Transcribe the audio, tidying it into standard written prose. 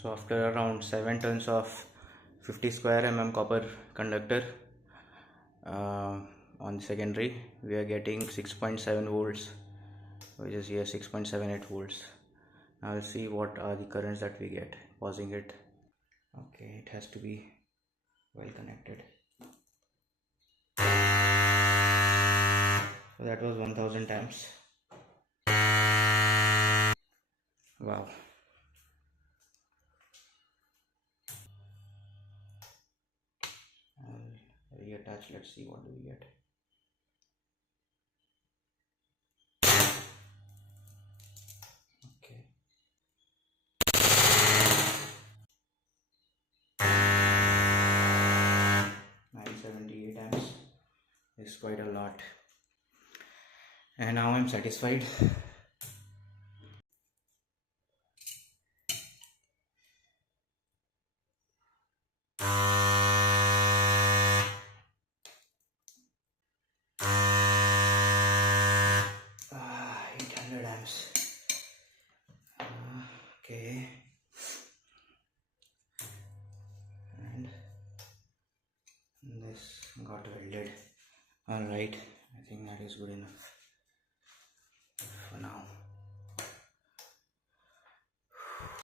So after around 7 tons of 50 square mm copper conductor on the secondary, we are getting 6.7 volts, which is here 6.78 volts. Now let's see what are the currents that we get. Pausing it. Okay, it has to be well connected. So that was 1000 amps. Wow. I'll reattach. Let's see what do we get. Okay. 978 amps is quite a lot. And now I'm satisfied. Ah, 800 amps. Okay. And this got welded. Alright, I think that is good enough.